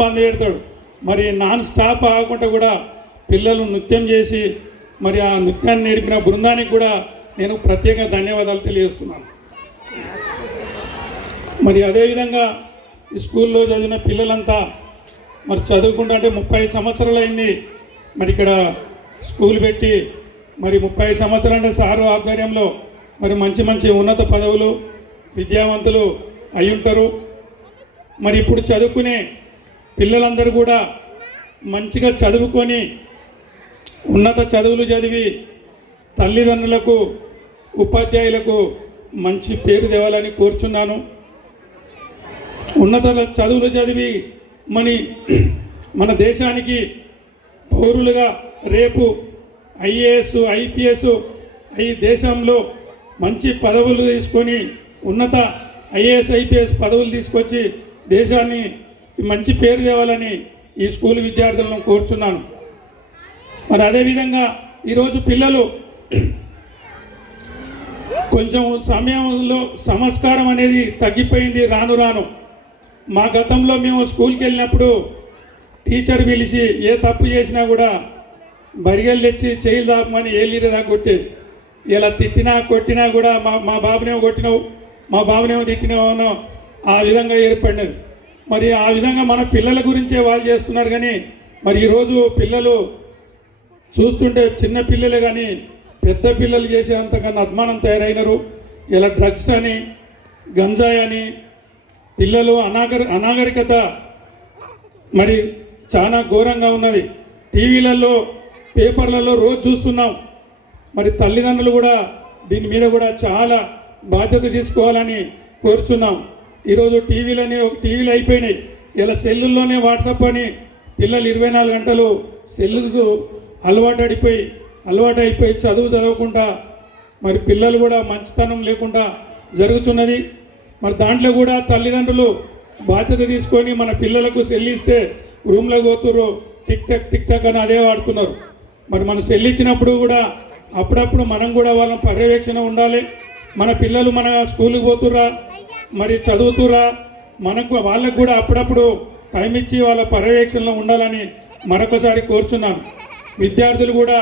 బంద్ పెడతాడు. మరి non stop ఆగకుండా కూడా పిల్లలు నృత్యం చేసి మరి ఆ నృత్యాన్ని నేర్పిన బృందానికి కూడా నేను ప్రత్యేక ధన్యవాదాలు తెలియజేస్తున్నాను. మరి అదేవిధంగా ఈ స్కూల్లో చదివిన పిల్లలంతా మరి చదువుకుంటూ అంటే 30 సంవత్సరాలు అయింది మరి ఇక్కడ స్కూల్ పెట్టి. మరి 30 సంవత్సరాలు అంటే సారు ఆధ్వర్యంలో మరి మంచి మంచి ఉన్నత పదవులు విద్యావంతులు అయి ఉంటారు. మరి ఇప్పుడు చదువుకునే పిల్లలందరూ కూడా మంచిగా చదువుకొని ఉన్నత చదువులు చదివి తల్లిదండ్రులకు ఉపాధ్యాయులకు మంచి పేరు తేవాలని కోరుచున్నాను. ఉన్నత చదువులు చదివి మన దేశానికి పౌరులుగా రేపు ఐఏఎస్ ఐపీఎస్ ఈ దేశంలో మంచి పదవులు తీసుకొని ఉన్నత ఐఏఎస్ ఐపీఎస్ పదవులు తీసుకొచ్చి దేశాన్ని మంచి పేరు తేవాలని ఈ స్కూల్ విద్యార్థులను కోరుచున్నాను. మరి అదేవిధంగా ఈరోజు పిల్లలు కొంచెం సమయంలో సంస్కారం అనేది తగ్గిపోయింది రాను రాను. మా గతంలో మేము స్కూల్కి వెళ్ళినప్పుడు టీచర్ పిలిచి ఏ తప్పు చేసినా కూడా బరిగలు తెచ్చి చేయిలు దాపమని ఏళ్ళీరేదా కొట్టేది. ఇలా తిట్టినా కొట్టినా కూడా మా బాబునేమో కొట్టినావు మా బాబునేమో తిట్టినావు ఆ విధంగా ఏర్పడినది. మరి ఆ విధంగా మన పిల్లల గురించే వాళ్ళు చేస్తున్నారు. కానీ మరి ఈరోజు పిల్లలు చూస్తుంటే చిన్న పిల్లలే కానీ పెద్ద పిల్లలు చేసేంతకన్నా అద్మానం తయారైనరు. ఇలా డ్రగ్స్ అని గంజాయి అని పిల్లలు అనాగరికత మరి చాలా ఘోరంగా ఉన్నది. టీవీలలో పేపర్లలో రోజు చూస్తున్నాం. మరి తల్లిదండ్రులు కూడా దీని మీద కూడా చాలా బాధ్యత తీసుకోవాలని కోరుచున్నాం. ఈరోజు టీవీలు అయిపోయినాయి. ఇలా సెల్లుల్లోనే వాట్సాప్ అని పిల్లలు 24 గంటలు సెల్లుకు అలవాటు అయిపోయి చదవకుండా మరి పిల్లలు కూడా మంచితనం లేకుండా జరుగుతున్నది. మరి దాంట్లో కూడా తల్లిదండ్రులు బాధ్యత తీసుకొని మన పిల్లలకు సెల్లిస్తే రూమ్లో పోతుర్రు టిక్ టాక్ అని అదే వాడుతున్నారు. మరి మనం సెల్లిచ్చినప్పుడు కూడా అప్పుడప్పుడు మనం కూడా వాళ్ళ పర్యవేక్షణ ఉండాలి. మన పిల్లలు మన స్కూల్కి పోతుర్రా మరి చదువుతురా వాళ్ళకు కూడా అప్పుడప్పుడు టైం ఇచ్చి వాళ్ళ పర్యవేక్షణలో ఉండాలని మరొకసారి కోరుచున్నాను. విద్యార్థులు కూడా